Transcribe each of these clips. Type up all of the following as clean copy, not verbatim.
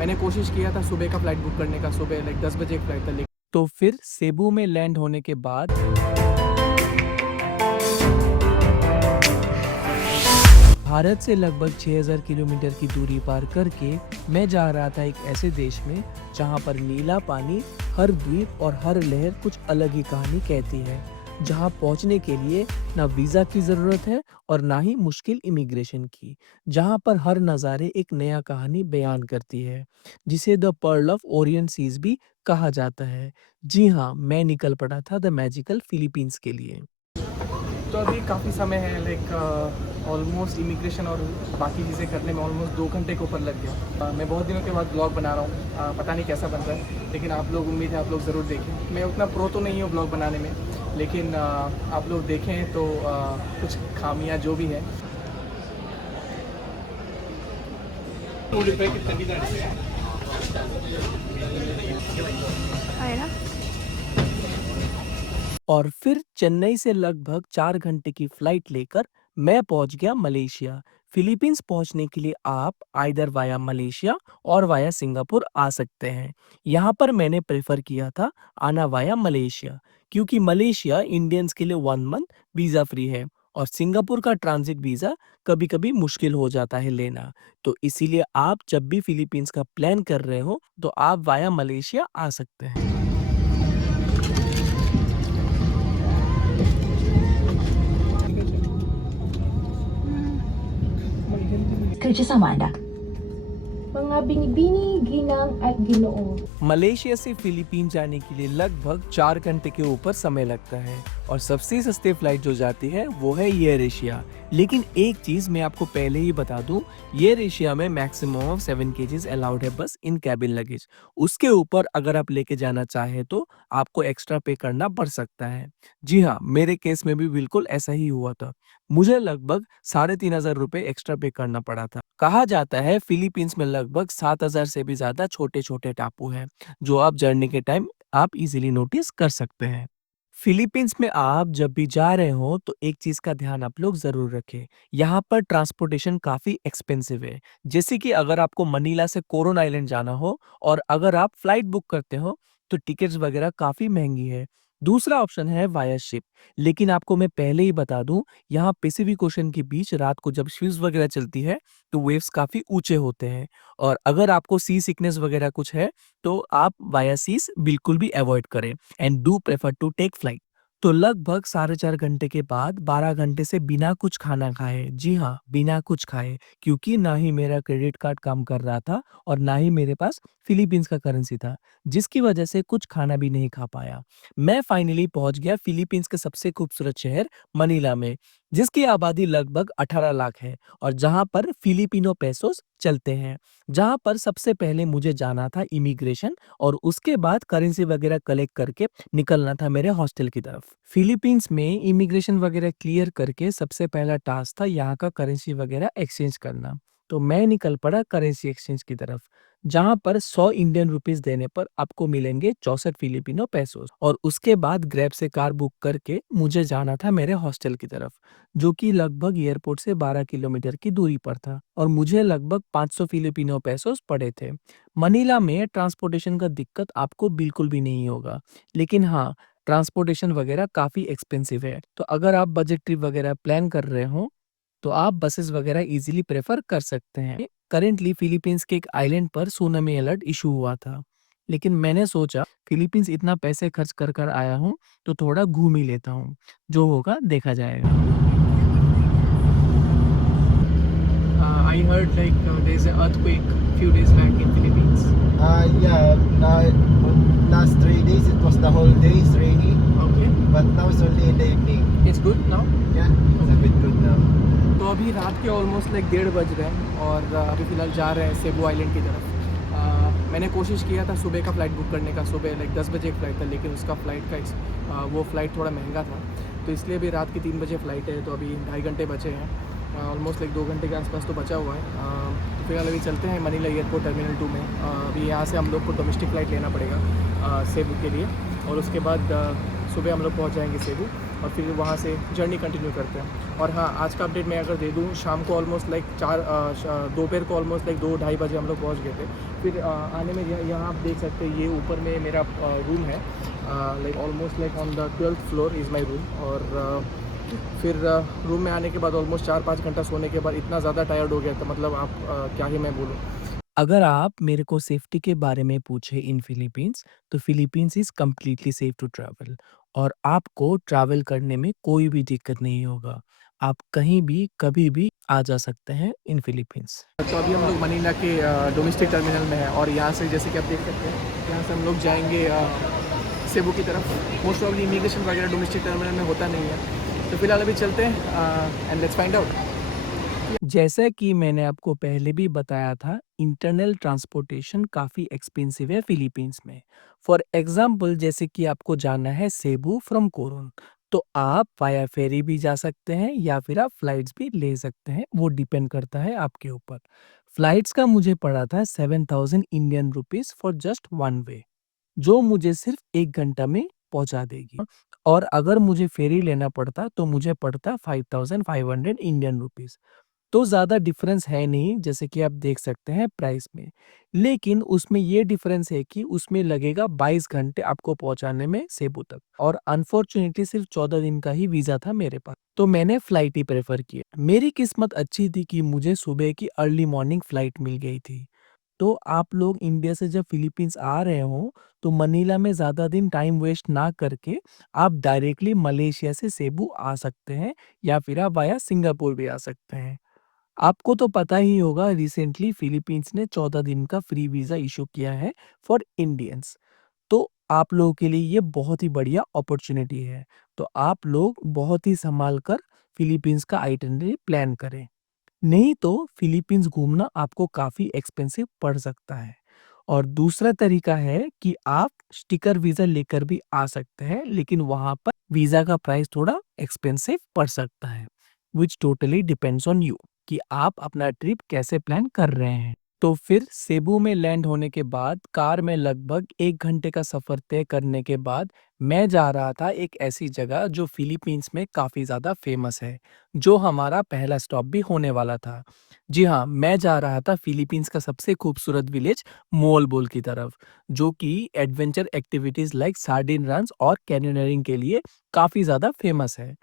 मैंने कोशिश किया था सुबह का फ़्लाइट बुक करने का, सुबह लाइक 10 बजे एक फ़्लाइट था, लेकिन तो फिर सेबू में लैंड होने के बाद भारत से लगभग 6000 किलोमीटर की दूरी पार करके मैं जा रहा था एक ऐसे देश में जहां पर नीला पानी, हर द्वीप और हर लहर कुछ अलग ही कहानी कहती है। जहां पहुंचने के लिए ना वीजा की जरूरत है और ना ही मुश्किल इमिग्रेशन की। जहां पर हर नज़ारे एक नया कहानी बयान करती है, जिसे the pearl of orient seas भी कहा जाता है। जी हाँ, मैं निकल पड़ा था द मैजिकल फिलीपींस के लिए। तो अभी काफ़ी समय है, लाइक ऑलमोस्ट इमिग्रेशन और बाकी चीज़ें करने में ऑलमोस्ट 2 घंटे के ऊपर लग गया। मैं बहुत दिनों के बाद ब्लॉग बना रहा हूँ, पता नहीं कैसा बन रहा है, लेकिन आप लोग, उम्मीद है आप लोग ज़रूर देखें। मैं उतना प्रो तो नहीं हूँ ब्लॉग बनाने में, लेकिन आप लोग देखें तो कुछ खामियां जो भी है। आएगा। और फिर चेन्नई से लगभग 4 घंटे की फ्लाइट लेकर मैं पहुंच गया मलेशिया। फिलीपींस पहुंचने के लिए आप आइदर वाया मलेशिया और वाया सिंगापुर आ सकते हैं। यहाँ पर मैंने प्रेफर किया था आना वाया मलेशिया, क्योंकि मलेशिया इंडियंस के लिए 1 मंथ वीज़ा फ्री है और सिंगापुर का ट्रांजिट वीज़ा कभी-कभी मुश्किल हो जाता है लेना। तो इसीलिए आप जब भी फिलीपींस का प्लान कर रहे हो तो आप वाया मलेशिया आ सकते हैं। Kerjasama anda. Mga binibini, ginang at ginoo. Malaysia से फिलीपीन जाने के लिए लगभग 4 घंटे के ऊपर समय लगता है और सबसे सस्ती फ्लाइट जो जाती है वो है एयर एशिया। लेकिन एक चीज मैं आपको पहले ही बता दूं, एयर एशिया में मैक्सिमम ऑफ 7 केजीज अलाउड है बस इन कैबिन लगेज। उसके ऊपर अगर आप लेके जाना चाहे तो आपको एक्स्ट्रा पे करना पड़ सकता है। जी हाँ, मेरे केस में भी बिल्कुल ऐसा ही हुआ था। मुझे लगभग 3500 रुपए एक्स्ट्रा पे करना पड़ा था। कहा जाता है फिलीपींस में लगभग 7000 से भी ज्यादा छोटे छोटे टापू हैं, जो आप जर्नी के टाइम आप इजीली नोटिस कर सकते हैं। फिलीपींस में आप जब भी जा रहे हो तो एक चीज का ध्यान आप लोग जरूर रखें। यहाँ पर ट्रांसपोर्टेशन काफी एक्सपेंसिव है। जैसे कि अगर आपको मनीला से कोरोन आइलैंड जाना हो और अगर आप फ्लाइट बुक करते हो तो टिकट्स वगैरह काफी महंगी है। दूसरा ऑप्शन है वाया शिप। लेकिन आपको मैं पहले ही बता दूं, यहाँ पैसिफिक ओशन के बीच रात को जब शिप्स वगैरह चलती है तो वेव्स काफी ऊंचे होते हैं और अगर आपको सी सिकनेस वगैरह कुछ है तो आप वाया सीज बिल्कुल भी अवॉइड करें and do prefer to take flight. तो लगभग 4.5 घंटे के बाद 12 घंटे से बिना कुछ खाना खाए, जी हाँ, बिना कुछ खाए, क्योंकि ना ही मेरा क्रेडिट कार्ड काम कर रहा था और ना ही मेरे पास फिलीपींस का करेंसी था, जिसकी वजह से कुछ खाना भी नहीं खा पाया। मैं फाइनली पहुंच गया फिलीपींस के सबसे खूबसूरत शहर मनीला में, जिसकी आबादी लगभग 18 लाख है और जहां पर फिलिपिनो पेसोस चलते हैं। जहां पर सबसे पहले मुझे जाना था इमिग्रेशन और उसके बाद करेंसी वगैरह कलेक्ट करके निकलना था मेरे हॉस्टल की तरफ। फिलीपींस में इमिग्रेशन वगैरह क्लियर करके सबसे पहला टास्क था यहाँ का करेंसी वगैरह एक्सचेंज करना। तो मैं निकल पड़ा करेंसी एक्सचेंज की तरफ, जहां पर 100 इंडियन रुपीस देने पर आपको मिलेंगे 64 फिलिपिनो पैसोस। और उसके बाद ग्रैब से कार बुक करके मुझे जाना था मेरे हॉस्टल की तरफ, जो कि लगभग एयरपोर्ट से 12 किलोमीटर की दूरी पर था और मुझे लगभग 500 फिलिपिनो पेसोस पड़े थे। मनीला में ट्रांसपोर्टेशन का दिक्कत आपको बिल्कुल भी नहीं होगा, लेकिन हाँ, ट्रांसपोर्टेशन वगैरह काफ़ी एक्सपेंसिव है। तो अगर आप बजट ट्रिप वगैरह प्लान कर रहे हो तो आप बसेस वगैरह इजीली प्रेफर कर सकते हैं। करेंटली फिलीपींस के एक आइलैंड पर सुनामी अलर्ट इशू हुआ था, लेकिन मैंने सोचा फिलीपींस इतना पैसे खर्च कर कर आया हूँ तो थोड़ा घूम ही लेता हूँ, जो होगा देखा जाएगा। I heard like there's an earthquake few days back in Philippines. Yeah, last 3 days it was the whole day it's rainy, Okay, but now it's only in the evening. it's good now. Yeah, it's a bit good now. तो अभी रात के almost like 1:30 बज रहे हैं और अभी फ़िलहाल जा रहे हैं सेबू आइलैंड की तरफ। मैंने कोशिश किया था सुबह का फ़्लाइट बुक करने का, सुबह लाइक 10 बजे एक फ़्लाइट था, लेकिन उसका फ़्लाइट का वो फ़्लाइट थोड़ा महंगा था, तो इसलिए अभी रात की 3 बजे फ़्लाइट है, तो अभी 2.5 घंटे बचे हैं। ऑलमोस्ट लाइक 2 घंटे के आसपास तो बचा हुआ है। तो फिलहाल अभी चलते हैं मनीला एयरपोर्ट टर्मिनल 2 में। अभी यहाँ से हम लोग को डोमेस्टिक फ़्लाइट लेना पड़ेगा सेबू के लिए, और उसके बाद सुबह हम लोग पहुँच जाएंगे सेबू और फिर वहाँ से जर्नी कंटिन्यू करते हैं। और हाँ, आज का अपडेट मैं अगर दे दूँ, शाम को ऑलमोस्ट लाइक दोपहर को ऑलमोस्ट लाइक 2-2:30 बजे हम लोग पहुँच गए थे फिर आने में यहाँ आप देख सकते हैं, ये ऊपर में मेरा रूम है, like almost like on the 12th floor is my room. और फिर रूम में आने के बाद ऑलमोस्ट 4-5 घंटा सोने के बाद इतना ज़्यादा टायर्ड हो गया था, मतलब आप क्या ही मैं बोलूँ। अगर आप मेरे को सेफ्टी के बारे में पूछे इन फिलीपींस, तो Philippines is completely safe to travel और आपको ट्रैवल करने में कोई भी दिक्कत नहीं होगा। आप कहीं भी, कभी भी आ जा सकते हैं इन फिलीपींस। तो अभी हम लोग मनीला के डोमेस्टिक टर्मिनल में हैं और यहाँ से जैसे कि आप देख सकते हैं, यहाँ से हम लोग जाएँगे सेबू की तरफ। मोस्ट ऑफली इमिग्रेशन वगैरह डोमेस्टिक टर्मिनल में होता नहीं है। तो फिलहाल अभी चलते हैं एंड लेट्स फाइंड आउट। जैसा कि मैंने आपको पहले भी बताया था, इंटरनल ट्रांसपोर्टेशन काफ़ी एक्सपेंसिव है फिलीपींस में। फॉर एग्जांपल जैसे कि आपको जाना है सेबू फ्रॉम कोरून, तो आप वाया फेरी भी जा सकते हैं या फिर आप फ्लाइट्स भी ले सकते हैं, वो डिपेंड करता है आपके ऊपर। फ्लाइट्स का मुझे पड़ा था 7,000 Indian rupees for just one way, जो मुझे सिर्फ 1 घंटा में पहुंचा देगी। और अगर मुझे फेरी लेना पड़ता तो मुझे पड़ता 5,500 इंडियन रुपीस। तो ज़्यादा डिफरेंस है नहीं, जैसे कि आप देख सकते हैं प्राइस में। लेकिन उसमें ये डिफरेंस है कि उसमें लगेगा 22 घंटे आपको पहुंचाने में सेबू तक, और अनफॉर्चुनेटली सिर्फ 14 दिन का ही वीज़ा था मेरे पास, तो मैंने फ्लाइट ही प्रेफर किया। मेरी किस्मत अच्छी थी कि मुझे सुबह की अर्ली मॉर्निंग फ्लाइट मिल गई थी। तो आप लोग इंडिया से जब फिलीपींस आ रहे हो, तो मनीला में ज़्यादा दिन टाइम वेस्ट ना करके आप डायरेक्टली मलेशिया से सेबू आ सकते हैं या फिर आप वाया सिंगापुर भी आ सकते हैं। आपको तो पता ही होगा, रिसेंटली फिलीपींस ने 14 दिन का फ्री वीज़ा इशू किया है फॉर इंडियंस। तो आप लोगों के लिए ये बहुत ही बढ़िया अपॉर्चुनिटी है। तो आप लोग बहुत ही संभाल कर फिलीपींस का आइटिनरी प्लान करें। नहीं तो फिलीपींस घूमना आपको काफ़ी एक्सपेंसिव पड़ सकता है। और दूसरा तरीका है कि आप स्टिकर वीज़ा लेकर भी आ सकते हैं, लेकिन वहाँ पर वीज़ा का प्राइस थोड़ा एक्सपेंसिव पड़ सकता है, विच टोटली डिपेंड्स ऑन यू कि आप अपना ट्रिप कैसे प्लान कर रहे हैं। तो फिर सेबू में लैंड होने के बाद कार में लगभग 1 घंटे का सफ़र तय करने के बाद मैं जा रहा था एक ऐसी जगह जो फिलीपींस में काफ़ी ज़्यादा फेमस है, जो हमारा पहला स्टॉप भी होने वाला था। जी हाँ, मैं जा रहा था फिलीपींस का सबसे खूबसूरत विलेज मोलबोल की तरफ, जो कि adventure activities like sardine runs और कैन्योनियरिंग के लिए काफ़ी ज़्यादा फेमस है।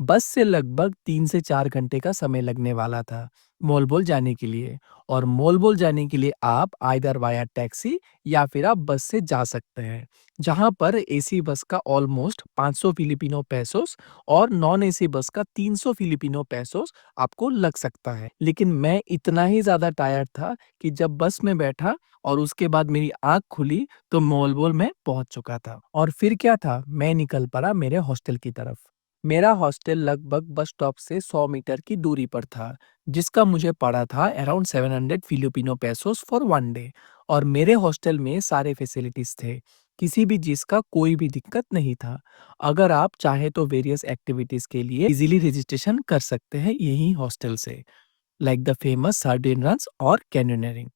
बस से लगभग 3 से 4 घंटे का समय लगने वाला था मोलबोल जाने के लिए, और मोलबोल जाने के लिए आप आइदर वाया टैक्सी या फिर आप बस से जा सकते हैं, जहाँ पर एसी बस का ऑलमोस्ट 500 फिलिपिनो पेसोस और नॉन एसी बस का 300 फिलिपिनो पेसोस आपको लग सकता है। लेकिन मैं इतना ही ज़्यादा टायर्ड था कि जब बस में बैठा और उसके बाद मेरी आँख खुली तो मोलबोल में पहुँच चुका था। और फिर क्या था, मैं निकल पड़ा मेरे हॉस्टल की तरफ। मेरा हॉस्टल लगभग बस स्टॉप से 100 मीटर की दूरी पर था, जिसका मुझे पड़ा था around 700 Filipino pesos for one day. और मेरे हॉस्टल में सारे फैसिलिटीज़ थे, किसी भी चीज़ का कोई भी दिक्कत नहीं था। अगर आप चाहे तो वेरियस एक्टिविटीज़ के लिए इजीली रजिस्ट्रेशन कर सकते हैं यही हॉस्टल से, like the famous sardine runs और कैन्योनियरिंग।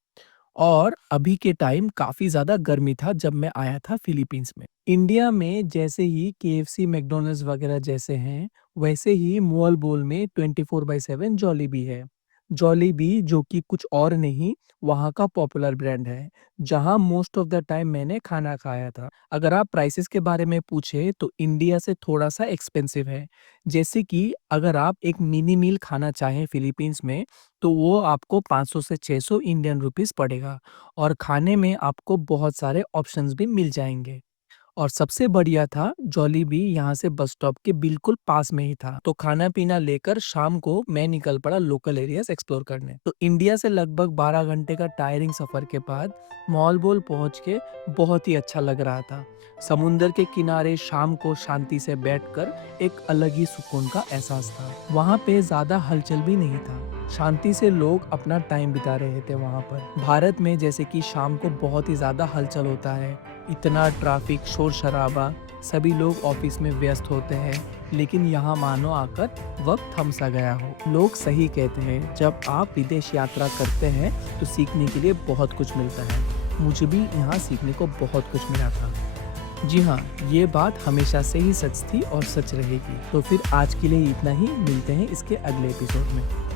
और अभी के टाइम काफ़ी ज़्यादा गर्मी था जब मैं आया था फिलीपींस में। इंडिया में जैसे ही केएफसी, मैकडॉनल्ड्स वगैरह जैसे हैं, वैसे ही मोअल बोल में 24/7 जॉलिबी है। जॉलिबी जो कि कुछ और नहीं, वहाँ का पॉपुलर ब्रांड है, जहाँ मोस्ट ऑफ द टाइम मैंने खाना खाया था। अगर आप प्राइसेस के बारे में पूछे तो इंडिया से थोड़ा-सा एक्सपेंसिव है। जैसे कि अगर आप एक मिनी मील खाना चाहें फिलीपींस में, तो वो आपको 500 से 600 इंडियन रुपीस पड़ेगा, और खाने में आपको बहुत सारे ऑप्शंस भी मिल जाएँगे। और सबसे बढ़िया था, जॉलिबी यहाँ से बस स्टॉप के बिल्कुल पास में ही था। तो खाना-पीना लेकर शाम को मैं निकल पड़ा लोकल एरियाज़ एक्सप्लोर करने। तो इंडिया से लगभग 12 घंटे का टायरिंग सफ़र के बाद मॉलबोल पहुँच के बहुत ही अच्छा लग रहा था। समुंदर के किनारे शाम को शांति से बैठकर एक अलग ही सुकून का एहसास था। वहाँ पे ज़्यादा हलचल भी नहीं था। शांति से लोग अपना टाइम बिता रहे थे वहाँ पर। भारत में जैसे कि शाम को बहुत ही ज़्यादा हलचल होता है, इतना ट्रैफिक, शोर-शराबा, सभी लोग ऑफिस में व्यस्त होते हैं, लेकिन यहाँ मानो आकर वक्त थम सा गया हो। लोग सही कहते हैं, जब आप विदेश यात्रा करते हैं तो सीखने के लिए बहुत कुछ मिलता है। मुझे भी यहाँ सीखने को बहुत कुछ मिला था। जी हाँ, ये बात हमेशा से ही सच थी और सच रहेगी। तो फिर आज के लिए इतना ही, मिलते हैं इसके अगले एपिसोड में।